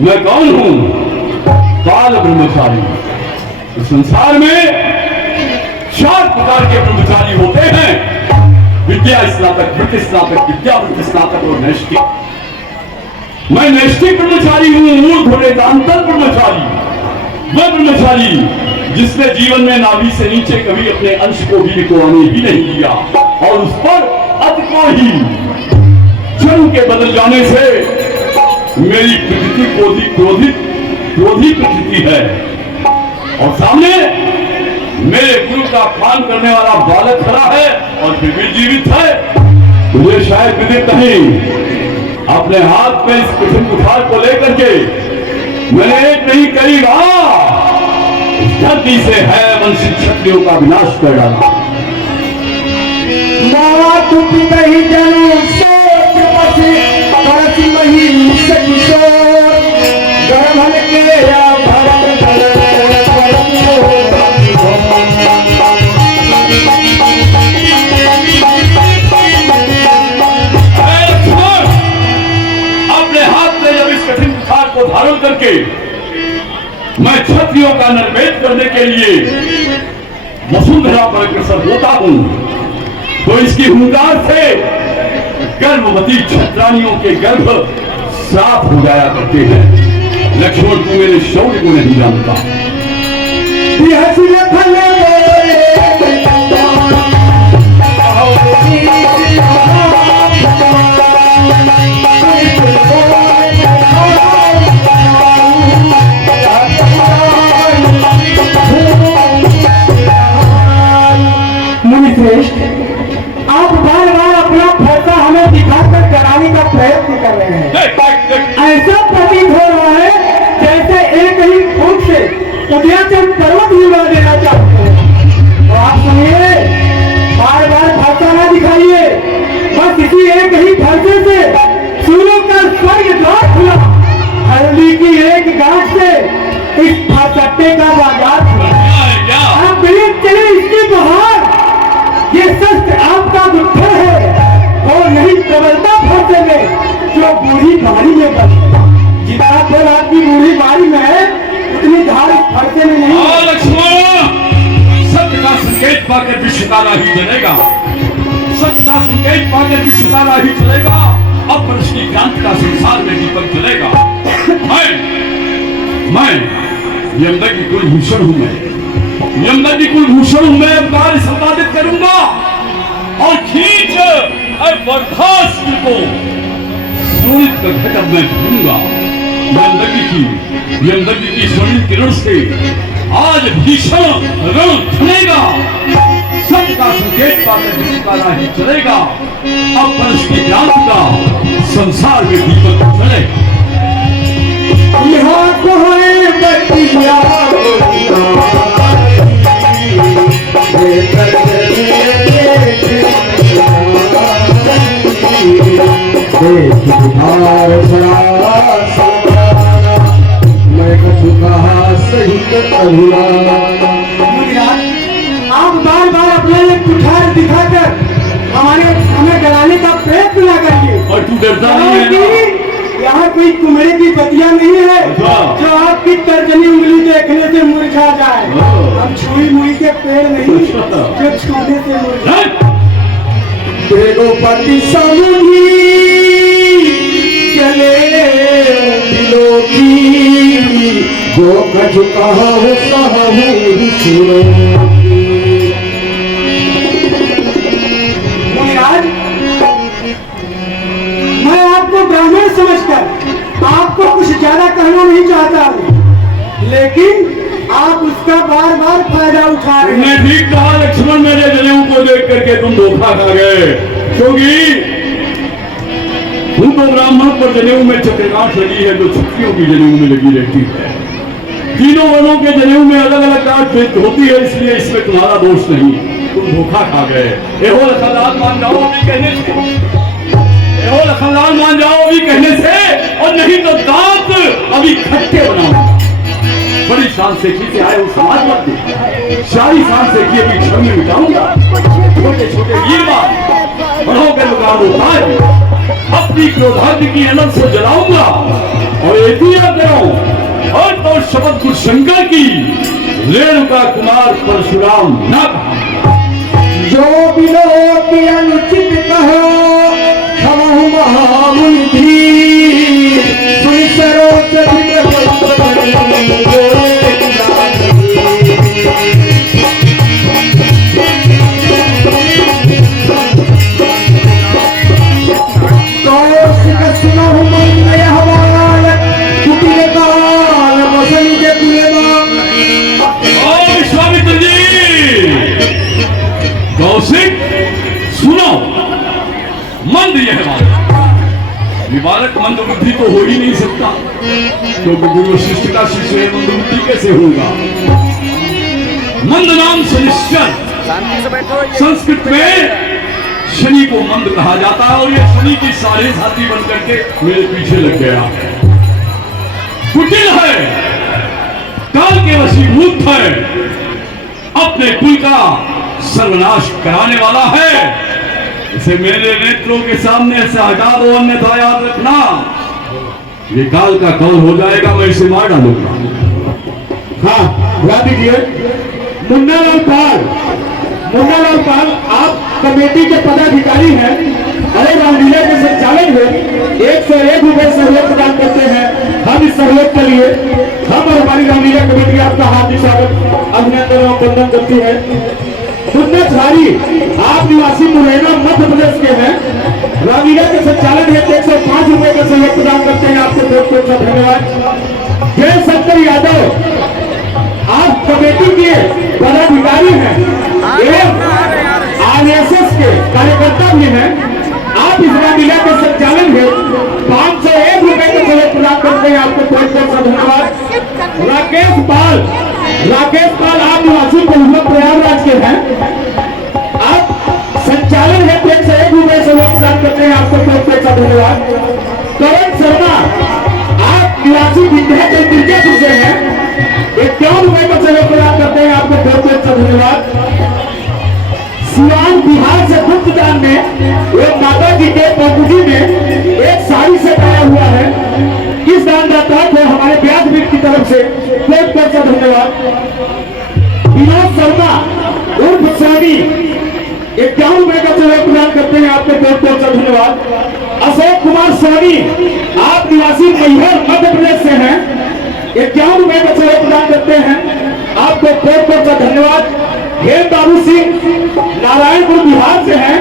मैं कौन हूं? काल ब्रह्मचारी। इस संसार में 4 प्रकार के ब्रह्मचारी होते हैं, विद्या स्नातक, वृत्ति स्नातक, विद्यावृत्ति स्नातक और नैष्ठिक। मैं नैष्ठिक ब्रह्मचारी हूं, मूर्ख वेदांतक ब्रह्मचारी। वह ब्रह्मचारी जिसने जीवन में नाभि से नीचे कभी अपने अंश को भी निकोड़ने ही नहीं दिया और उस पर अत को ही जन्म के बदल जाने से मेरी प्रकृति क्रोधी प्रकृति है और सामने मेरे गुरु का खान करने वाला बालक खड़ा है और फिर भी जीवित है। मुझे शायद विदित नहीं, अपने हाथ में इस कठिन बुखार को लेकर के मैंने एक नहीं कई बार धरती से है वंशी क्षत्रियों का विनाश कर डाला। अपने हाथ में जब इस कठिन बुखार को धारण करके मैं क्षत्रियों का निर्वेद करने के लिए वसुंधरा पर अग्रसर होता हूं तो इसकी हुंकार से गर्भवती क्षत्रानियों के गर्भ साफ हो जाया करते हैं। लक्ष्मण, तू मेरे शौर्य को नहीं जानता। आप बार बार अपना फैसला हमें दिखाकर कराने का प्रयत्न कर रहे हैं। ऐसा प्रतीत हो रहा है जैसे एक ही फूट से उदयाचल पर्वत हिला देना चाहते हैं। तो आप सुनिए, बार बार फैसला ना दिखाइए, बस इसी एक ही फैसले से सूर्य का स्वर्ग द्वार खुला, हल्दी की एक गांठ से इस फासट्टे का बाजार खुला। आप बिना चले इसकी बहार, ये शस्त्र आपका गुत्था है और नहीं प्रबलता फरसे में जो बूढ़ी बारी में बनी। जितना बल आपकी बूढ़ी बारी में है उतनी धार इस फरसे में नहीं। लक्ष्मण, सत्य का संकेत पाकर विश्व का राही चलेगा। सत्य का संकेत पाकर विश्व का राही चलेगा। अब पुरुष की क्रांति का संसार में दीपक चलेगा। मैं यमदग्नि कुलभूषण हूं। यमदग्नि कुलभूषण हूं। मैं कार्य संपादित करूंगा और खींच बर्खास्त को सूर्य का घटक मैं भूलूंगा। यमदग्नि की स्वर्णिम किरण से आज भीषण रण खुलेगा। सत्य का संकेत पाकर विश्व का राही चलेगा। अब पुरुष की क्रांति का संसार में दीपक चलेगा। यहाँ को है बतिया आप बार बार अपने कुठार दिखाकर हमें डराने का प्रयत्न न करिए। और तू डरता नहीं है ना? यहाँ कोई कुमड़े की बतिया नहीं है जो आपकी तर्जनी उंगली देखने से मुरझा जाए। हम छुई मुई के पेड़ नहीं जो छूने से मुरझा। बेगोपति समुझी चले दिलों की जो कछ कहा हो मैं आपको ब्राह्मण समझकर आपको कुछ ज्यादा कहना नहीं चाहता हूँ, लेकिन आप उसका बार बार फायदा उठा रहे हैं। मैं ठीक कहा लक्ष्मण, मेरे जनेऊ को देख करके तुम धोखा खा गए, क्योंकि तुम तो ब्राह्मण पर जनेऊ में चक्रगांठ लगी है जो क्षत्रियों की जनेऊ में लगी रहती है। तीनों वर्णों के जनेऊ में अलग अलग गांठ होती है, इसलिए इसमें तुम्हारा दोष नहीं। तुम धोखा खा गए। एहो लखनलाल मान जाओ अभी कहने से, एहो लखनलाल मान जाओ अभी कहने से, और नहीं तो दांत अभी खट्टे बनाओ। बड़ी शान से खींचे आए हो समाज मत, सारी शान से की अभी छवि मिटाऊंगा। छोटे छोटे वीर बड़ों के मुकाबले अपनी क्रोधाग्नि की अनंत से जलाऊंगा और ये दिया करो शपथ कुछ शंकर की रेणुका कुमार परशुराम न कहा। जो बिलो की अनुचित कहो क्षमहु महामुनि सुन सरोज कौशिक सुनहु मंगय हमाल कुटिल काल बसई के पुलेवा। ओ विश्वामित्र जी, कौशिक सुनो, मंद यह बालक, ये बालक मंद बुद्धि तो हो ही नहीं सकता, क्योंकि गुरु शिष्य का शिष्य है, मंद बुद्धि कैसे होगा। मंद नाम शनिश्चर, संस्कृत में शनि को मंद कहा जाता है, और ये शनि की साढ़े साथी बन करके मेरे पीछे लग गया। कुटिल है, काल के वशीभूत है, अपने कुल का सर्वनाश कराने वाला है। इसे मेरे नेत्रों के सामने से हटा दो, अन्यथा याद रखना ये काल का कौल हो जाएगा, मैं इसे मार डालूंगा। हाँ, बुला दीजिए मुन्नालाल पाल। मुन्नालाल पाल, आप कमेटी के पदाधिकारी हैं, अरे रामलीला के संचालन में 101 रुपए सहयोग प्रदान करते हैं। हम इस सहयोग के लिए हम और हमारी रामलीला कमेटी आपका हार्दिक स्वागत अभिनंदन और वंदन करती है। मुन्ना झारी, आप निवासी मुरैना मध्य प्रदेश के हैं, रामलीला के संचालन हेतु 105 रुपए का सहयोग प्रदान करते हैं, आपको बहुत बहुत धन्यवाद। जय शंकर यादव, आप कमेटी के पदाधिकारी हैं एवं आरएसएस के कार्यकर्ता भी हैं। आप इस रामलीला के संचालन में 501 रुपए का सहयोग प्रदान करते हैं, आपको बहुत बहुत धन्यवाद। राकेश पाल, आप निवासी प्रयागराज के हैं, आप संचालन हेतु 101 रुपए सहयोग प्रदान करते हैं, आपको बहुत बहुत धन्यवाद। करण शर्मा, आप निवासी विंध्याचल दुर्गापुर से हैं, 51 रुपए का सहयोग प्रदान करते हैं, आपको बहुत बहुत धन्यवाद। सिवान बिहार से गुप्त दान में एक माता जी के पंकुजी में एक साड़ी से पाया हुआ है, इस दानदाता को हमारे ब्याज मित्र की तरफ से बहुत बहुत धन्यवाद। विनोद शर्मा उर्फ स्वामी 51 रुपए का सहयोग प्रदान करते हैं, आपको बहुत बहुत धन्यवाद। अशोक कुमार स्वामी, आप निवासी मैहर मध्य प्रदेश से हैं, 51 रुपए का सहयोग प्रदान करते हैं, आपको बहुत बहुत धन्यवाद। हेम बाबू सिंह नारायणपुर बिहार से हैं,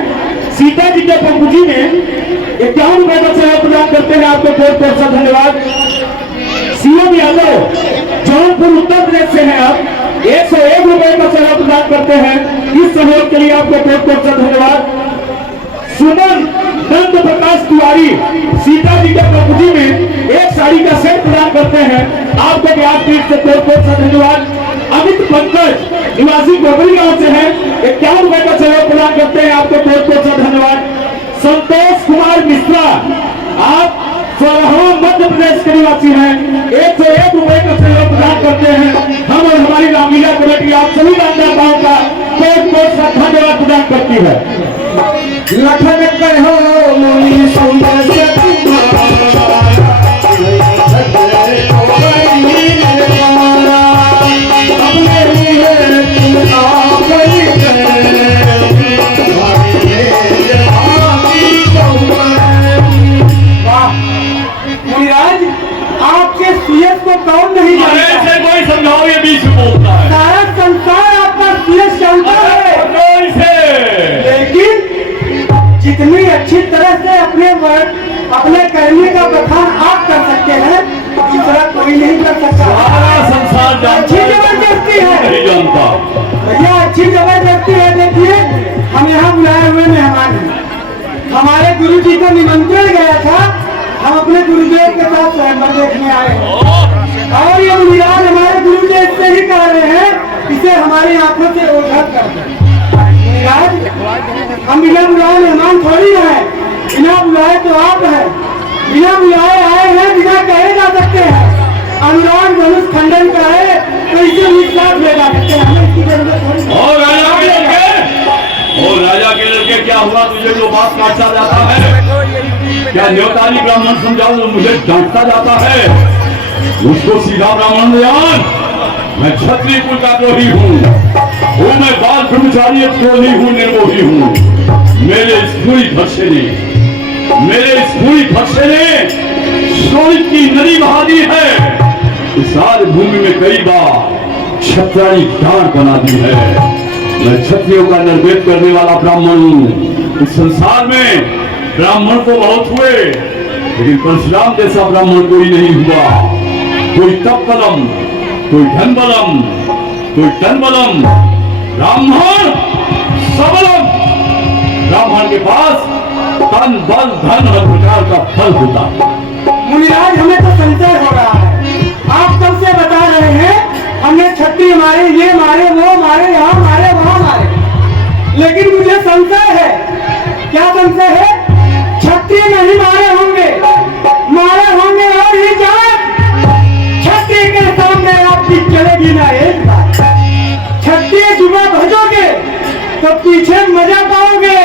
सीता जी के पंकुजी में 51 रुपए का सहयोग प्रदान करते हैं, आपको बहुत बहुत धन्यवाद। सीएम यादव जौनपुर उत्तर प्रदेश से हैं, आप 101 रुपए का सहयोग प्रदान करते हैं, इस सहयोग के लिए आपको बहुत बहुत धन्यवाद। सुमन नंद प्रकाश तिवारी सीता जी के पंकुजी में एक साड़ी का सेट प्रदान करते हैं, आपको ब्याज पीठ से बहुत बहुत धन्यवाद। अमित पंकज निवासी गोबरी गांव से हैं, 51 रुपए का सहयोग प्रदान करते हैं, आपको बहुत बहुत धन्यवाद। संतोष कुमार मिश्रा, आप सोलहवां मध्य प्रदेश के निवासी हैं, 101 रुपए का सहयोग प्रदान करते हैं। हम और हमारी रामलीला कमेटी आप सभी दानदाताओं का बहुत बहुत धन्यवाद प्रदान करती है। लखन कहो मुनि सौंदर्य मुनिराज, आपके सीएस को कौन नहीं जानता? से कोई समझाओ, ये बीच में बोलता है। सारा संसार आपका सीएस जानता है, लेकिन जितनी अच्छी तरह से अपने वर्ग अपने करने का बखान आप कर सकते हैं, इस तरह कोई नहीं कर सकता। सारा संसार अच्छी जबरदस्ती है, नहीं जानता भैया, अच्छी जबरदस्ती है। देखिए, हम यहाँ बुलाए हुए मेहमान हैं, हमारे गुरु जी को निमंत्रण गया था, हम अपने गुरुदेव के साथ स्वयंवर देखने आए हैं, और ये मुनिराज हमारे गुरुदेव से ही कह रहे हैं, इसे हमारी आंखों से ओझल कर दें। हम बिना बुलाए मेहमान थोड़ी है, बिना बुलाए तो आप है, बिना बुलाए आए हैं, बिना कहे जा सकते हैं। अनुराग धनुष खंडन का है तो इसे विश्वास ले जा सकते हैं, हमें इसकी जरूरत थोड़ी है। और राजा के लड़के क्या हुआ, तुझे जो बात काटा जाता है, क्या न्योताली ब्राह्मण समझाओ, मुझे डांटता जाता है। उसको सीधा ब्राह्मण जान, मैं क्षत्रिय कुल का द्रोही हूँ, मैं बाल ब्रह्मचारी द्रोही हूँ, निर्मोही हूँ। मेरे स्कूली भक्ष्य ने शोणित की नदी बहा दी है, इस सारी भूमि में कई बार क्षत्राणी डांट बना दी है। मैं क्षत्रियों का निर्वेद करने वाला ब्राह्मण हूँ। इस संसार में ब्राह्मण तो बहुत हुए, लेकिन परशुराम जैसा ब्राह्मण कोई नहीं हुआ। कोई तप बलम, कोई धन बलम, कोई तन बलम, ब्राह्मण सबलम। ब्राह्मण के पास तन बल धन हर प्रकार का फल होता है। मुनिराज, हमें तो संशय हो रहा है। आप कब से बता रहे हैं हमने क्षत्रिय मारे, ये मारे, वो मारे, यहाँ मारे, वहाँ मारे, लेकिन मुझे संशय है। क्या संशय है? क्षत्रिय नहीं मारे होंगे और ही जात। क्षत्रिय के सामने आपकी चलेगी ना एक बात। क्षत्रिय जुआ भजोगे तो पीछे मजा पाओगे,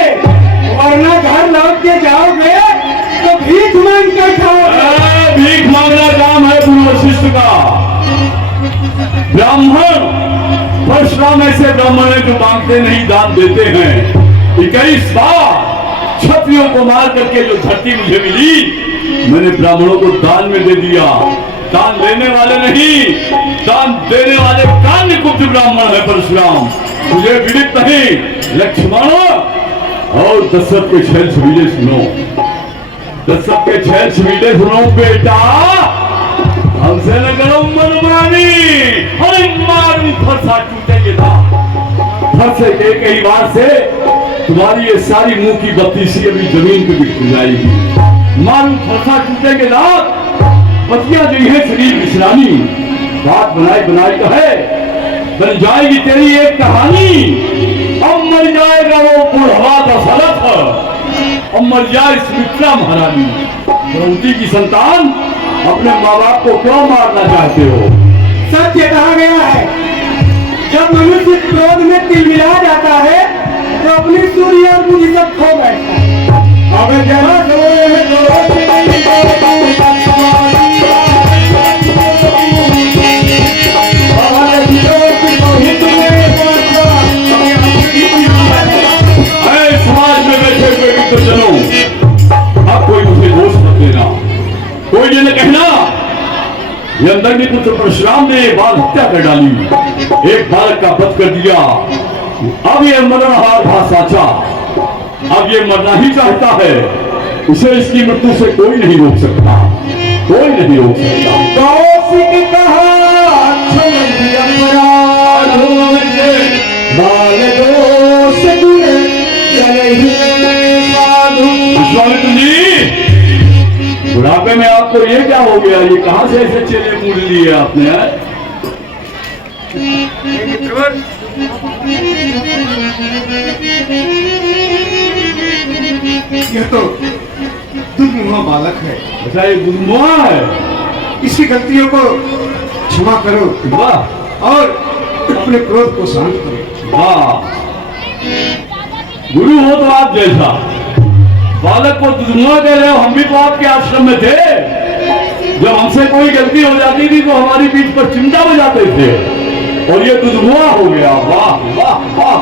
वरना घर लौट के जाओगे तो भीख मांग कर खाओगे। भीख मांगना काम है पूर्व वशिष्ठ का। ब्राह्मण परशुराम ऐसे ब्राह्मण है जो मांगते नहीं, दान देते हैं। 21 बार क्षत्रियों को मार करके जो धरती मुझे मिली, मैंने ब्राह्मणों को दान में दे दिया। दान लेने वाले नहीं, दान देने वाले कान्य गुप्त ब्राह्मण है परशुराम। मुझे विदित नहीं। लक्ष्मण और दशरथ के छल छबीले सुनो, दशरथ के छल छबीले सुनो बेटा। हमसे न करो मनमानी, अरे मारू फरसा टूटेंगे था। फरसे के कई बार से तुम्हारी ये सारी मुंह की बत्ती सी अभी जमीन पे बिखर जाएगी। मारू फरसा टूटेंगे ना, पतियां जो है शरीर विश्रामी। बात बनाई बनाई तो है, बन जाएगी तेरी एक कहानी। अब मर जाएगा वो बुढ़वा दशरथ, अब मर जाए सुमित्रा महारानी। द्रौपदी की संतान अपने माँ बाप को क्यों मारना चाहते हो? सत्य कहा गया है, जब मनुष्य क्रोध में तिलमिला जाता है तो अपनी सूर्य और बुद्धि सब खो बैठता है। अब जरा समाज में बैठे हुए मित्रजनों, अब कोई मुझे दोष मत देना, कोई ये न कहना ये अंदर पुत्र परशुराम ने बाल हत्या कर डाली, एक बालक का वध कर दिया। अब ये मरणहार था साचा, अब ये मरना ही चाहता है। उसे इसकी मृत्यु से कोई नहीं रोक सकता, कोई नहीं रोक सकता। कौशिक कहा विश्वामित्र जी, बुढ़ापे में आपको ये क्या हो गया? ये कहां से ऐसे चेले मूड लिए आपने? यह तो दुर्मुहा बालक है। अच्छा, ये दुर्मुहा है? इसकी गलतियों को क्षमा करो। वाह, और अपने क्रोध को शांत करो। वाह, गुरु हो तो आप जैसा, बालक को दुर्मुहा कह रहे हो। हम भी तो आपके आश्रम में थे, जब हमसे कोई गलती हो जाती थी तो हमारी पीठ पर चिमटा बजाते थे, और ये दुर्मुहा हो गया। वाह वाह वाह।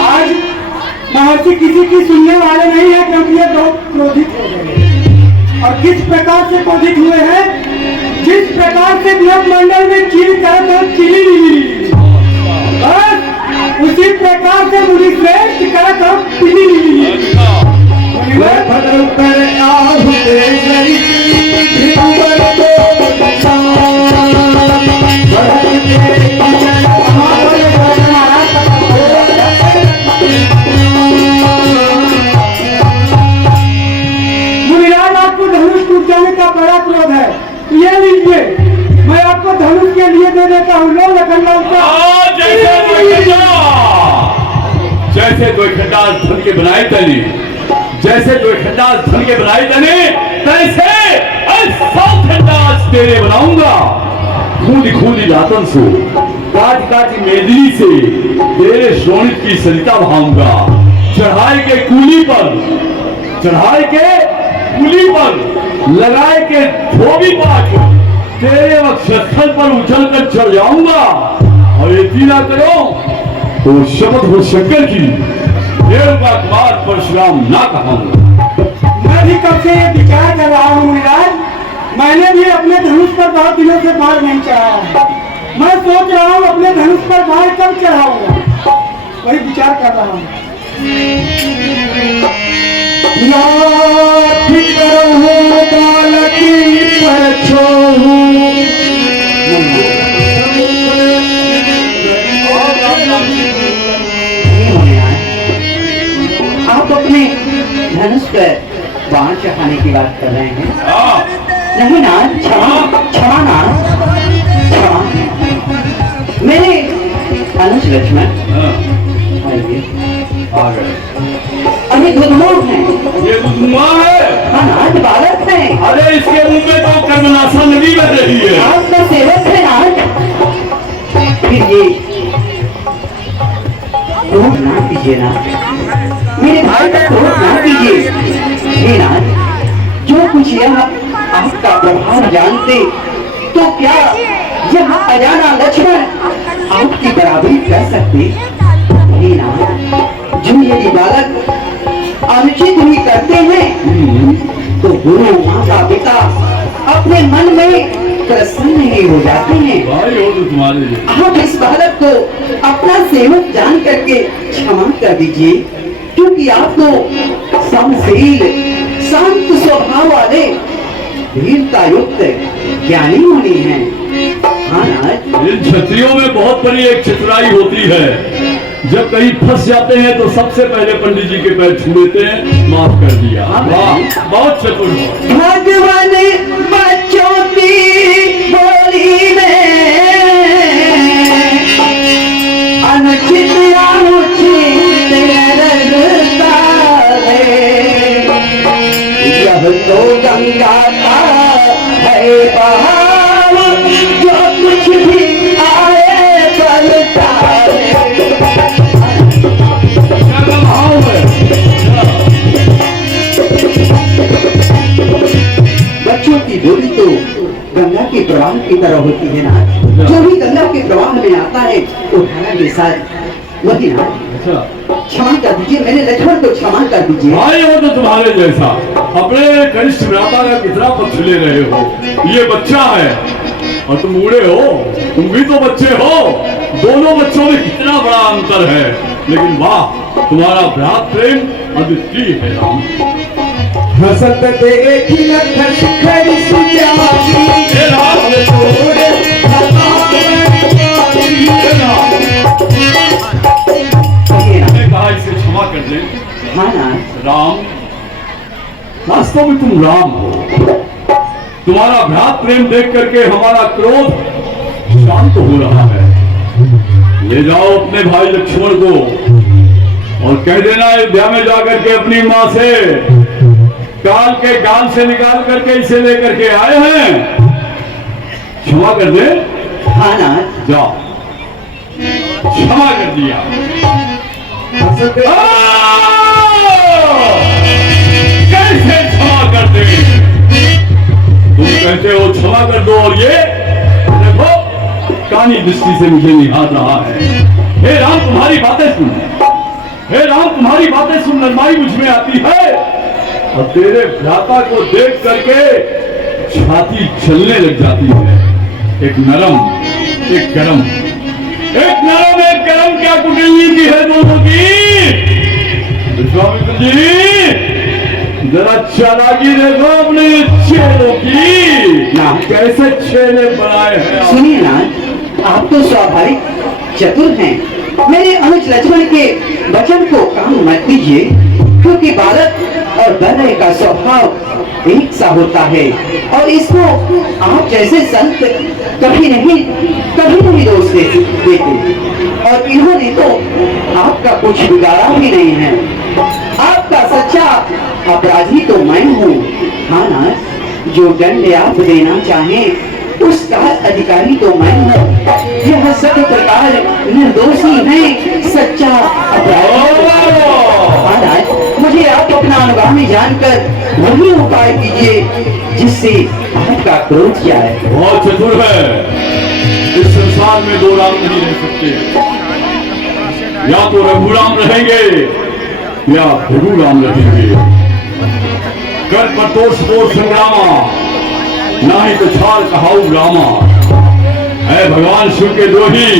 आज महर्षि किसी की सुनने वाले नहीं है, क्योंकि ये बहुत क्रोधित हो गए। और किस प्रकार से क्रोधित हुए हैं? जिस प्रकार से ब्रह्म मंडल में चील करत चिली नीली, उसी प्रकार से मुनि श्रेष्ठ करत चिली नीली। मुनिराज, आपको धनुष टूट जाने का बड़ा क्रोध है, ये लीजिए, मैं आपको धनुष के लिए दे देता हूँ। लो लखनलाल का। जैसे दो खंडास धन के बनाए तने, जैसे दो खंडास धन के बनाए तने, तैसे 100 खंडास तेरे बनाऊंगा। खूदी खूदी दातन से, काट काटी मेदनी से तेरे शोणित की सरिता बहाऊंगा। चढ़ाई के कूली पर, चढ़ाई के कूली पर लगाए के धोबी पाठ तेरे वक्षस्थल पर उछल कर चढ़ जाऊंगा और ये ना करो तो शपथ हो शंकर की देव का द्वार परशुराम ना कहूंगा। मैं भी कब से ये विचार कर रहा हूँ मुनिराज। मैंने भी अपने धनुष पर बहुत दिनों से बाढ़ नहीं चढ़ाया है। मैं सोच रहा हूँ अपने धनुष पर बाढ़ कब चढ़ाऊंगा, वही विचार कर रहा हूँ। आप अपने धनुष पर बाण चढ़ाने की बात कर रहे हैं? नहीं ना, क्षमा ना, क्षमा। मेरे अनुज लक्ष्मण आ गए। अरे दुर्मोह है। ये दुधुआ है? हाँ नाथ, बालक है। अरे इसके मुंह में तो कर्मनाशा नदी बह रही है। आपका सेवक है नाथ। फिर ये क्रोध ना कीजिए ना, मेरे भाई का क्रोध ना कीजिए। हे नाथ, जो कुछ यह आपका प्रभाव जानते तो क्या यह अजाना लक्ष्मण आपकी बराबरी कर सकते? हे नाथ, जो यदि बालक अनुचित भी करते हैं तो गुरु माता पिता अपने मन में प्रसन्न ही हो जाते हैं। भाई हो तो तुम्हारे लिए। आप इस बालक को अपना सेवक जान करके क्षमा कर दीजिए, क्योंकि आप तो समशील शांत स्वभाव वाले वीरता युक्त ज्ञानी मुनि हैं। हाँ नाथ, इन क्षत्रियों में बहुत बड़ी एक चतुराई होती है। जब कहीं फंस जाते हैं तो सबसे पहले पंडित जी के पैर छू लेते हैं, माफ कर दिया। वाह, बहुत चतुर हो। भगवान बच्चों की बोली में अनुचित अनुचित रगता है। यह तो गंगा का है बहाव, जो कुछ भी आए बलता है। क्या भाव है? बच्चों की बोली तो गंगा के प्रवाह की तरह होती है ना। जो भी गंगा के प्रवाह में आता है वो धारा के साथ वही ना। क्षमा कर दीजिए, मेरे लक्ष्मण को क्षमा कर दीजिए। भाई हो तो तुम्हारे जैसा अपने कनिष्ठ भ्राता का कितना पक्ष ले रहे हो। ये बच्चा है और तुम बूढ़े हो, तुम भी तो बच्चे हो। दोनों बच्चों में कितना बड़ा अंतर है, लेकिन वाह, तुम्हारा भ्रात प्रेम अद्वितीय है। राम हसत देखी लखन खरी सुजाती, हे राम, हे मैंने कहा इसे क्षमा कर दे। हाँ ना, राम, वास्तव में तुम राम हो। तुम्हारा भ्रात प्रेम देख करके हमारा क्रोध शांत हो रहा है। ले जाओ अपने भाई लक्ष्मण को और कह देना अयोध्या में जाकर के अपनी माँ से काल के गाल से निकाल करके इसे लेकर के आए हैं। क्षमा कर दे। हाँ ना, जाओ, क्षमा कर दिया। कैसे क्षमा कर दे? तुम कहते हो क्षमा कर दो और ये देखो कानी दृष्टि से मुझे निहार रहा है। हे राम, तुम्हारी बातें सुन, हे राम, तुम्हारी बातें सुन नरमाई मुझ में आती है और तेरे भ्राता को देख करके छाती चलने लग जाती है। एक नरम, एक गरम, एक नरम, एक गरम, क्या कुटनीति है दोनों की। विश्वामित्र जी, जरा चालाकी देखो अपने चेलों की, ना कैसे चेले बनाए हैं आप। सुनिए ना, आप तो स्वाभाविक चतुर हैं। मेरे अनुज लक्ष्मण के वचन को काम मत दीजिए, क्योंकि बालक और बड़े का स्वभाव एक सा होता है और इसको आप जैसे संत कभी नहीं दोष देते। और इन्होंने तो आपका कुछ बिगाड़ा भी नहीं है। आपका सच्चा अपराधी तो मैं हूँ। हाँ ना, जो दंड आप देना चाहें उसका अधिकारी तो मैं हूँ। यह सब प्रकार निर्दोषी है, सच्चा अपराधी। महाराज, मुझे आप अपना अनुगामी जानकर वही उपाय कीजिए जिससे आपका क्रोध जाए। बहुत चतुर है। इस संसार में दो राम नहीं रह सकते, या तो रघुराम रहेंगे या भृगुराम रहेंगे। कर परतोष बोर संग्रामा, ना ही तो छाल कहाऊ रामा। है भगवान शिव के द्रोही,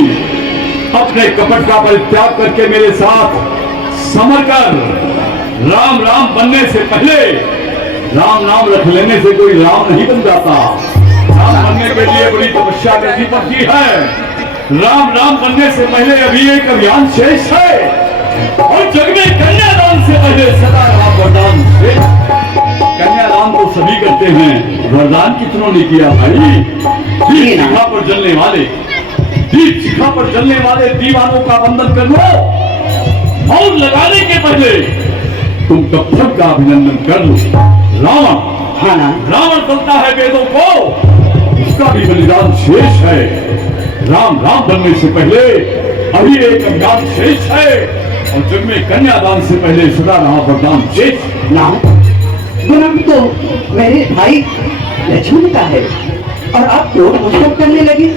अपने कपट का परित्याग करके मेरे साथ समर कर। राम राम बनने से पहले राम नाम रख लेने से कोई राम नहीं बन जाता। राम बनने के लिए बड़ी तपस्या करनी पड़ती है। राम राम बनने से पहले अभी एक अभियान शेष है, और जग में कन्यादान से पहले सदा राम वरदान शेष। कन्यादान तो सभी करते हैं, वरदान कितनों ने किया भाई? दीप शिखा पर जलने वाले, दीप शिखा पर जलने वाले दीवानों का वंदन कर लो। मौत लगाने के पहले तुम तब सबका अभिनंदन कर लो। रावण बनता है वेदों को, उसका भी बलिदान शेष है। राम राम बनने से पहले अभी एक अभियान शेष है, और जग में कन्यादान से पहले सदा रहा वरदान शेष। गुनाह तो मेरे भाई लक्ष्मण का है, और आप क्रोध मुझ पर करने लगे।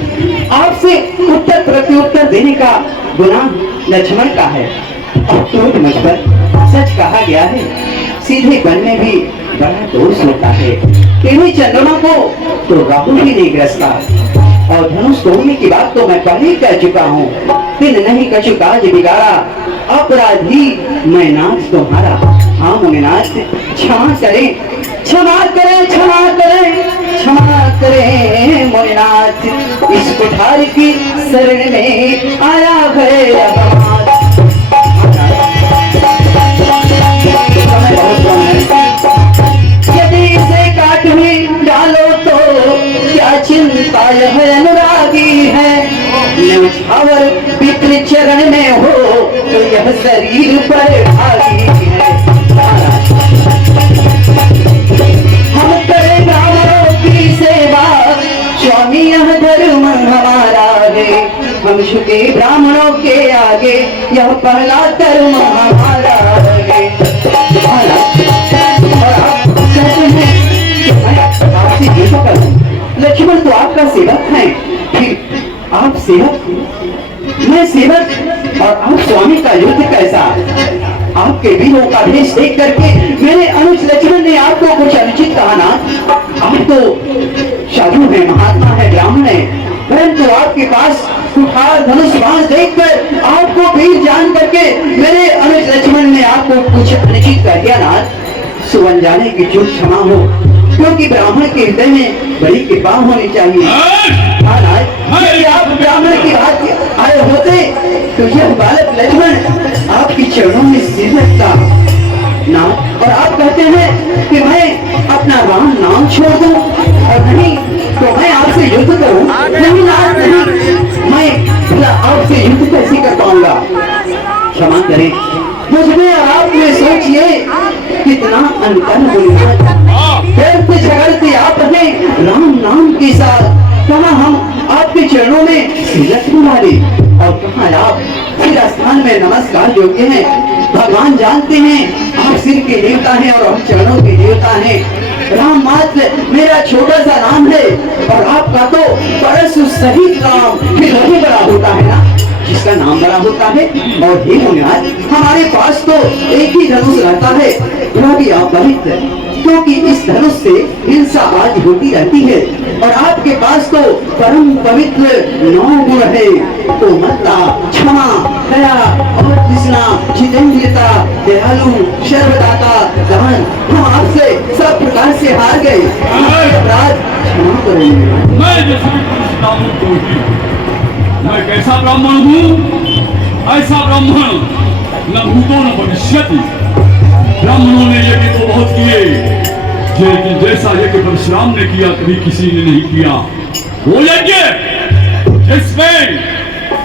आपसे उत्तर प्रत्युत्तर देने का गुनाह लक्ष्मण का है, और क्रोध मुझ पर। सच कहा गया है, सीधे बनने भी बड़ा दोष होता है। इन्हीं चंद्रमा को तो राहु भी नहीं ग्रसता, और धनुष तोड़ने की बात तो मैं पहले ही कह चुका हूँ। दिन नहीं कछु काज बिगाड़ा, अपराधी मैं नाथ तुम्हारा। हाँ मुनिनाथ, क्षमा करें, क्षमा करें, क्षमा करें, क्षमा करें मुनिनाथ। इस कुठार की शरण में आया है अपराध। यदि इसे काट भी डालो तो क्या चिंता, यह अनुरागी है। न्यौछावर विकृत चरण में हो तो यह शरीर पर भागी है। हम करें ब्राह्मणों की सेवा, स्वामी यह धर्म हमारा है। हम झुके ब्राह्मणों के आगे, यह पहला धर्म हमारा है। लक्ष्मण तो आपका सेवक है, फिर आप सेवक, मैं सेवक, और आप स्वामी का युद्ध कैसा? आपके वीरों का भेष देख करके मेरे अनुज लक्ष्मण ने आपको कुछ अनुचित कहा ना? आप तो साधु है, महात्मा है, ब्राह्मण है, परंतु आपके पास कुठार धनुष बाण देखकर, आपको वीर जान करके मेरे अनुज लक्ष्मण ने आपको कुछ अनुचित कह दिया ना? सुवन जाने की चूक क्षमा हो, क्योंकि ब्राह्मण के हृदय में बड़ी कृपा होनी चाहिए। आप ब्राह्मण की बात आए होते तो यह बालक लक्ष्मण आपकी चरणों में सिर रखता ना, और आप कहते हैं कि मैं अपना राम नाम छोड़ दूं, और नहीं तो मैं आपसे युद्ध करूं। नहीं नाथ नहीं, मैं आपसे युद्ध कैसे कर पाऊंगा? क्षमा करें, मुझमें और आप में सोचिए कितना अंतर हुआ। व्यर्थ झगड़ते आप हैं राम नाम के साथ, कहाँ हम आपके चरणों में सिरक मारे, और कहाँ आप सिर स्थान में नमस्कार योग्य हैं। भगवान जानते हैं आप सिर के देवता हैं और हम चरणों के देवता हैं। राम मात्र मेरा छोटा सा नाम है, और आपका तो परस सहित राम फिर वही बड़ा होता है ना जिसका नाम बड़ा होता है। और हे मुनिनाथ, हमारे पास तो एक ही धनुष रहता है, वह भी अपवित्र, क्योंकि इस धनुष से हिंसा आज होती रहती है, और आपके पास तो परम पवित्र 9 गुण है। तो ममता, क्षमा, दया और कृष्णा, जितेंद्रियता, दयालु, सर्वदाता, दान, हम आपसे सब प्रकार से हार गए। अपराध क्षमा करेंगे। मैं कैसा ब्राह्मण हूँ? ऐसा ब्राह्मण न भूतो न भविष्यति। ब्राह्मणों ने यज्ञ तो बहुत किए, लेकिन जैसा यज्ञ परशुराम ने किया कभी किसी ने नहीं किया। वो यज्ञ जिसमें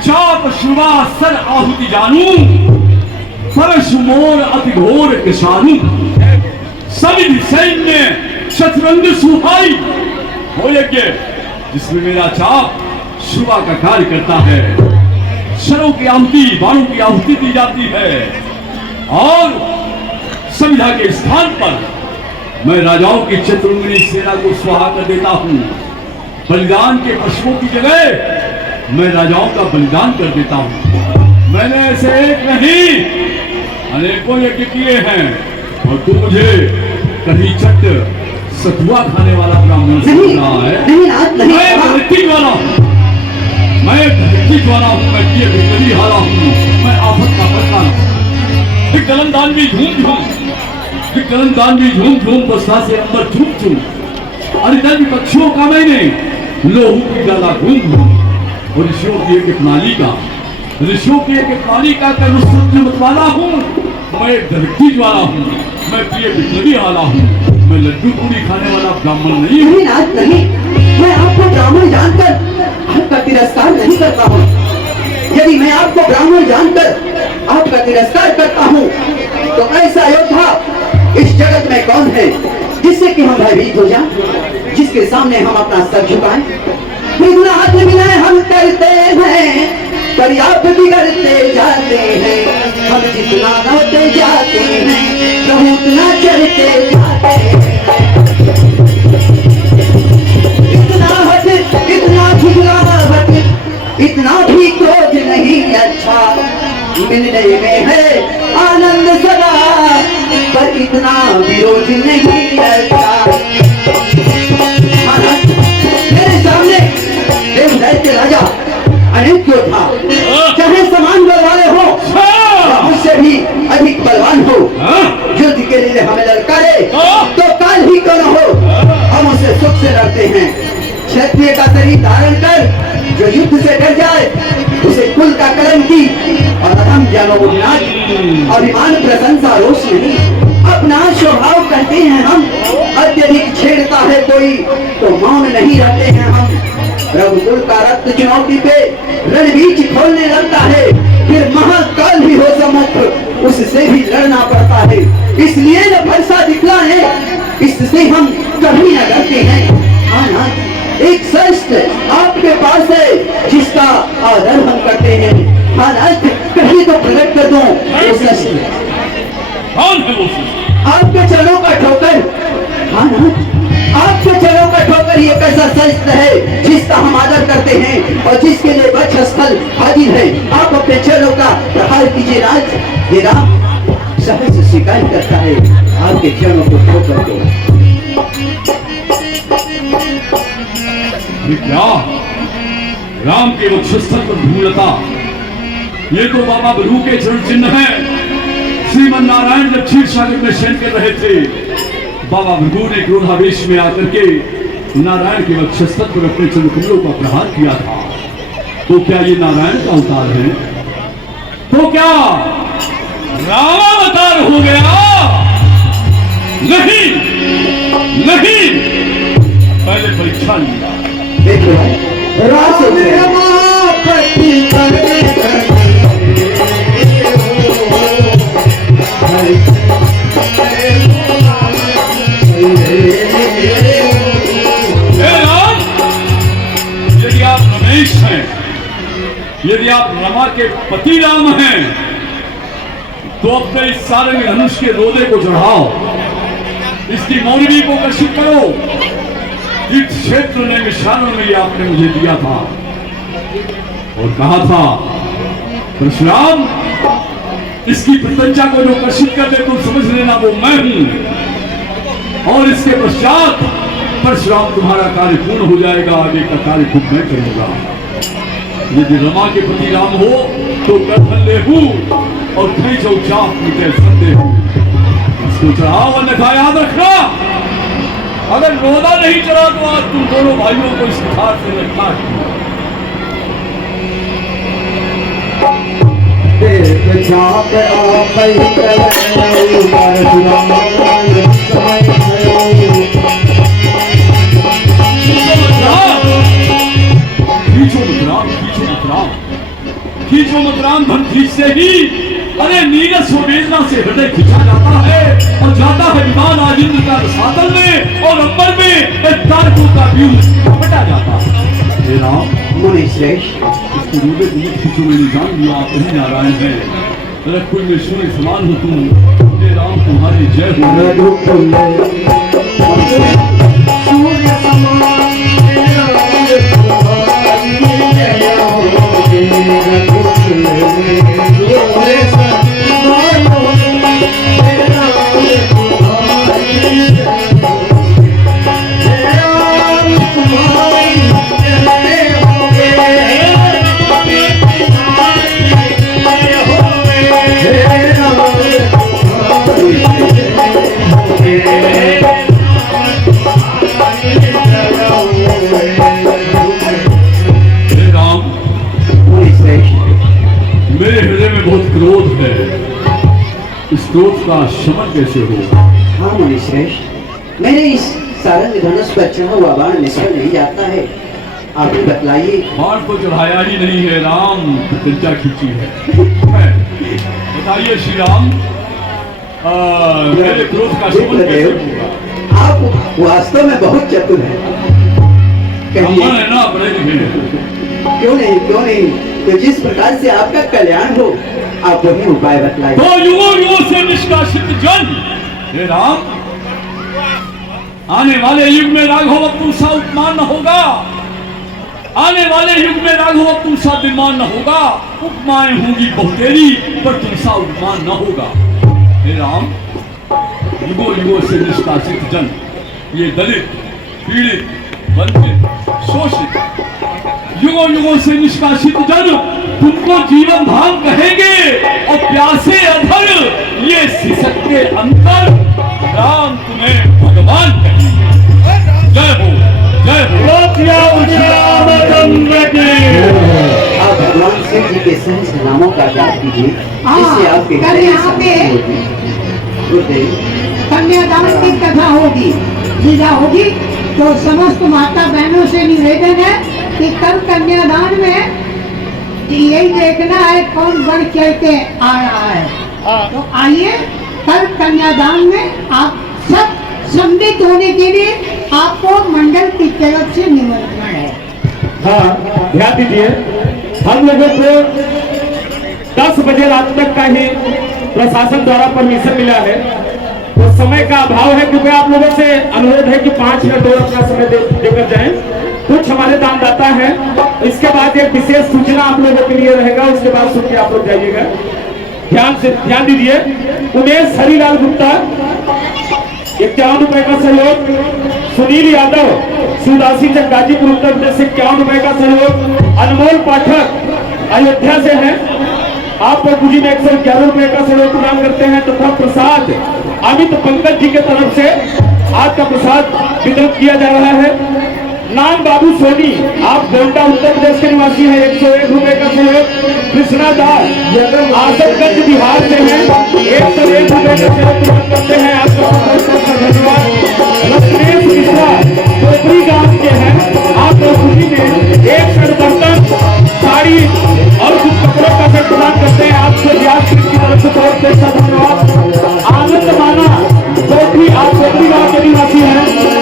चाप शुवा सर आहुति जानू, परशु मोर अति घोर किसानू, सभी सैन्य शतरंग सुहाई। वो यज्ञ जिसमें मेरा चाप शुवा का कार्य करता है, शरों की आहुति, बाणों की आहुति दी जाती है, और संध्या के स्थान पर मैं राजाओं की चतुर्मुखी सेना को स्वाहा कर देता हूँ। बलिदान के पशुओं की जगह मैं राजाओं का बलिदान कर देता हूँ। मैंने ऐसे एक नहीं अनेकों यज्ञ किए हैं और तू मुझे कहीं चट सतुआ खाने वाला ब्राह्मण समझ रहा है। मैं धरती वाला हूँ, मैं धरती वाला हूँ, मैं ये बिजली हारा हूँ, मैं आफत का करता हूँ। कलमदान भी झूम झूम, कलमदान भी झूम झूम, बसा से अंबर झूम झूम, अरे पक्षियों का मैंने लोहू की डाला घूम घूम, और ऋषियों की एक प्रणाली का, ऋषियों की एक प्रणाली का कर मत वाला हूँ। मैं धरती वाला हूँ, मैं प्रिय बिजली वाला हूँ, मैं लड्डू पूरी खाने वाला ब्राह्मण नहीं हूँ। नहीं, मैं आपको ब्राह्मण जानकर आपका तिरस्कार नहीं करता हूँ। यदि मैं आपको ब्राह्मण जानकर आपका तिरस्कार करता हूँ तो ऐसा योद्धा इस जगत में कौन है जिससे कि हम भयभीत हो जाएं, जिसके सामने हम अपना सर झुकाएं। इतना हाथ मिलाए हम करते हैं पर आप बिगड़ते जाते हैं, हम जितना होते जाते हैं तो उतना चढ़ते जाते हैं। इतना हट, इतना झुकावट, इतना भी क्रोध नहीं अच्छा, मिलने में है आनंद सदा पर इतना विरोध नहीं अच्छा। मेरे सामने देवदैत्य राजा अनेक योद्धा, चाहे समान बल वाले हो या मुझसे भी अधिक बलवान हो, युद्ध के लिए हमें ललकारे तो काल ही क्यों न हो, हम उसे सुख से लड़ते हैं। क्षत्रिय का शरीर धारण कर जो युद्ध से डर जाए उसे कुल का कलंक की और अधम ज्ञानों को विनाश, अभिमान प्रशंसा रोष नहीं, अपना स्वभाव कहते हैं हम। अत्यधिक छेड़ता है कोई तो मौन नहीं रहते हैं हम। रघुकुल का रक्त चुनौती पे रणबीच खोलने लगता है, फिर महाकाल भी हो सम्मुख उससे भी लड़ना पड़ता है। इसलिए न फरसा दिखलाए, इससे हम कभी न डरते हैं। हाँ, एक शस्त्र आपके पास है जिसका आदर हम करते हैं। हालात कहीं तो प्रकट कर दो वो शस्त्र। कौन है वो शस्त्र? आपके चरणों का ठोकर। हाँ, आपके चरणों का ठोकर ये कैसा शस्त्र है जिसका हम आदर करते हैं और जिसके लिए वक्षस्थल हाजिर है। आप अपने चरणों का प्रहार कीजिए राज। ये राम सहज स्वीकार करता है आपके चरणों को ठोकर दो। क्या राम के वक्षस्थल पर धूलता, ये तो बाबा बरू के चरण चिन्ह है। श्रीमन नारायण जब क्षीर सागर में शयन कर रहे थे, बाबा भृगु ने क्रोधावेश में आकर के नारायण के वक्षस्थल पर अपने चरण कमलों का प्रहार किया था। तो क्या ये नारायण का अवतार है? तो क्या रामावतार हो गया? नहीं नहीं, पहले परीक्षा लिया। देखो राज यदि आप रमेश हैं, यदि आप रमा के पति राम हैं, तो अपने इस सारंग धनुष के रोदे को चढ़ाओ, इसकी मौलवी को कर्षित करो। इस क्षेत्र ने निशानों में आपने मुझे दिया था और कहा था परशुराम, इसकी प्रत्यंचा को जो कर्षित कर दे तो समझ लेना वो मैं हूं, और इसके पश्चात परशुराम तुम्हारा कार्य पूर्ण हो जाएगा, आगे का कार्य खुद मैं करूंगा। यदि रमा के पति राम हो तो गर्भन ले और कहीं जो चाप मिटे संदेह, इसको चढ़ाओ, अन्यथा याद रखना अगर रोदा नहीं चला तो आज तुम दोनों भाइयों को इस खाट से रखना है। खींचो मत राम, धन खींचते ही अरे नीरस वेदना से हृदय खिंचा जाता है और जाता है विमान आज इंद्र का रसातल में और अंबर में तारकों का व्यूह फटा जाता है। हे राम मुनि श्रेष्ठ, इसको रोदे दिए खींचो, मैंने जान लिया आप ही नारायण हैं। रघुकुल में सूर्य समान हो तुम, हे राम तुम्हारी जय हो। सूर्य समान मेरे हृदय में बहुत क्रोध है, इस क्रोध का शमन कैसे हो? हाँ मुनि श्रेष्ठ, मेरे इस सारंग धनुष पर चढ़ा हुआ बाण निष्फल नहीं जाता है। आप ही बतलाइए। बाण को चढ़ाया ही नहीं है राम, प्रतिज्ञा खींची है। बताइए श्री राम, मेरे क्रोध का शमन कैसे होगा? आप वास्तव में बहुत चतुर हैं। ब्राह्मण है ना, अपने क्यों नहीं, क्यों नहीं, तो जिस प्रकार से आपका कल्याण हो आप वही उपाय बतलाइए। तो युगों से निष्कासित जन, हे राम, आने वाले युग में राघव अब तुम सा उपमान न होगा, आने वाले युग में राघव अब तुम सा विमान न होगा, उपमाएं होंगी बहुतेरी पर तुम सा उपमान न होगा। हे राम, युगों से निष्कासित जन, ये दलित, पीड़ित, वंचित, शोषित, युगों से निष्कासित जन तुमको जीवन धाम कहेंगे और प्यासे अधर ये सिसकते अंतर राम तुम्हें भगवान कहेंगे। जय हो, जय हो। आप भगवान शिव जी के सहस्त्र नामों का जाप कीजिए, जिससे आपके कन्यादान की कथा होगी, लीला होगी, तो समस्त माता बहनों से निवेदन है कि कल कन्यादान में यही देखना है कौन बढ़ चढ़ के आ रहा है। तो आइए, कल कन्यादान में आप सब सम्मिलित होने के लिए आपको मंडल की तरफ से निमंत्रण है। हाँ, ध्यान दीजिए, हम लोगों को 10 बजे रात तक का ही प्रशासन द्वारा परमिशन मिला है, तो समय का अभाव है, क्योंकि आप लोगों से अनुरोध है कि 5 मिनट और अपना समय देकर जाएं। कुछ हमारे दानदाता हैं, इसके बाद एक विशेष सूचना आप लोगों के लिए रहेगा, उसके बाद सुन के आप लोग जाइएगा। ध्यान दीजिए, उमेश हरिलाल गुप्ता 51 रुपए का सहयोग, सुनील यादव शिवदासी चक गाजीपुर उत्तर प्रदेश से 51 रुपए का सहयोग, अनमोल पाठक अयोध्या से हैं, आप प्रभु जी में 111 रुपए का सहयोग प्रदान करते हैं, तथा प्रसाद अमित पंकज जी के तरफ से आज का प्रसाद वितरित किया जा रहा है। नाम बाबू सोनी, आप गोंडा उत्तर प्रदेश के निवासी हैं, 101 रुपए का सहयोग। कृष्णा दास आसनगंज बिहार से हैं, 101 रुपए का सहयोग प्रदान करते हैं, आपका धन्यवाद। रत्नेश मिश्रा पोखरी गांव के हैं, आप खुशी में 1 सेट बर्तन, साड़ी और कुछ कपड़ों का सेट प्रदान करते हैं, आपको व्यास की तरफ से बहुत बहुत धन्यवाद। आनंद माना पोखरी, आप पोखरी गांव के निवासी हैं,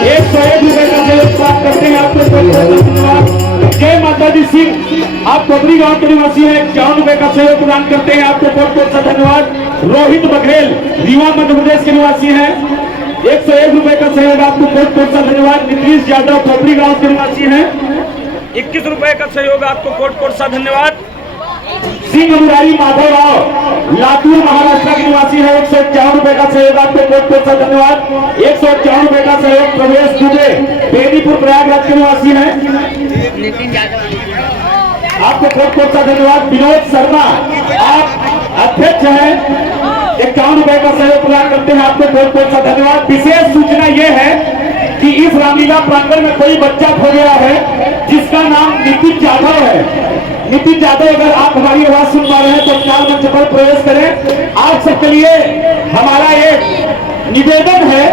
101 रुपए का सहयोग प्राप्त करते हैं, आपको बहुत बहुत धन्यवाद। जय माता दी सिंह, आप पोखरी गांव के निवासी हैं, 51 रुपए का सहयोग प्रदान करते हैं, आपको बहुत बहुत धन्यवाद। रोहित बघेल रीवा मध्य प्रदेश के निवासी हैं, 101 रुपए का सहयोग, आपको बहुत बहुत धन्यवाद। नीतीश यादव पोखरी गांव के निवासी हैं, 21 रुपए का सहयोग, आपको कोट सा धन्यवाद। सिंह मुरारी माधव राव लातूर महाराष्ट्र के निवासी है, 151 रुपए का सहयोग, आपको बहुत सा धन्यवाद। 151 रुपए का सहयोग प्रवेश दुबे बेनीपुर प्रयागराज के निवासी हैं, आपको बहुत सा धन्यवाद। विनोद शर्मा, आप अध्यक्ष हैं, 51 रुपए का सहयोग प्रदान करते हैं, आपको बहुत सा धन्यवाद। विशेष सूचना यह है कि इस रामलीला प्रांगण में कोई बच्चा खो गया है जिसका नाम नितिन जाधव है। नितिन जाधव, अगर आप हमारी आवाज सुन पा रहे हैं तो चार मंच पर प्रवेश करें। आप सबके लिए हमारा एक निवेदन है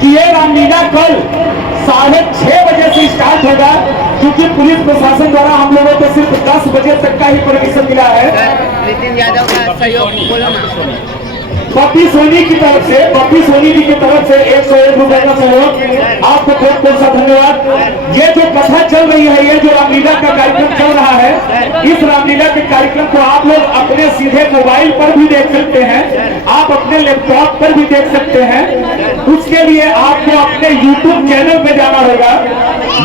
कि ये रामलीला कल 6:30 बजे से स्टार्ट होगा, क्योंकि पुलिस प्रशासन द्वारा हम लोगों को सिर्फ 10 बजे तक का ही परमिशन मिला है। नितिन यादव का सहयोग बोलो ना। पप्पी सोनी की तरफ से, पप्पी सोनी जी की तरफ से 101 रुपए का सहयोग, आपको बहुत बहुत सा धन्यवाद। ये जो कथा चल रही है, ये जो रामलीला का कार्यक्रम चल रहा है। इस रामलीला के कार्यक्रम को आप लोग अपने सीधे मोबाइल पर भी देख सकते हैं, आप अपने लैपटॉप पर भी देख सकते हैं। उसके लिए आपको अपने YouTube चैनल पे जाना होगा।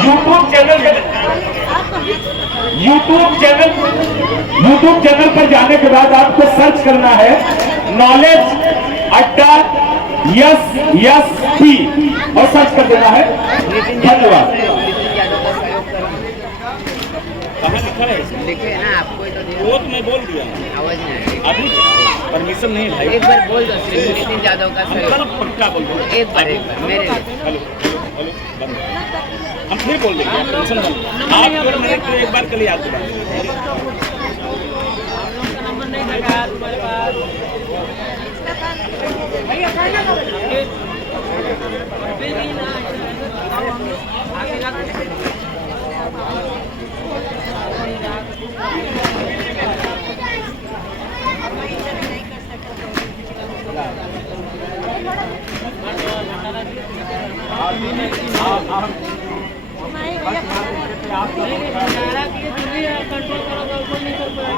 YouTube चैनल पर जाने के बाद आपको सर्च करना है नॉलेज अड्डा SSP और सर्च कर देना है। धन्यवाद। कहाँ लिखा है? लिखे ना आपको ही तो दिया। वो तो मैं बोल दिया, आवाज नहीं आ रही। अभी परमिशन नहीं भाई। एक बार बोल दो श्री नितिन यादव का हम सहयोग। कल पक्का बोल दो। एक बार मेरे लिए। हेलो हेलो बंद। हम फिर बोल देंगे, टेंशन मत। आप केवल मैंने तो एक बार कल याद दिला। कंट्रोल करोगे ऊपर नहीं कर पाएगा।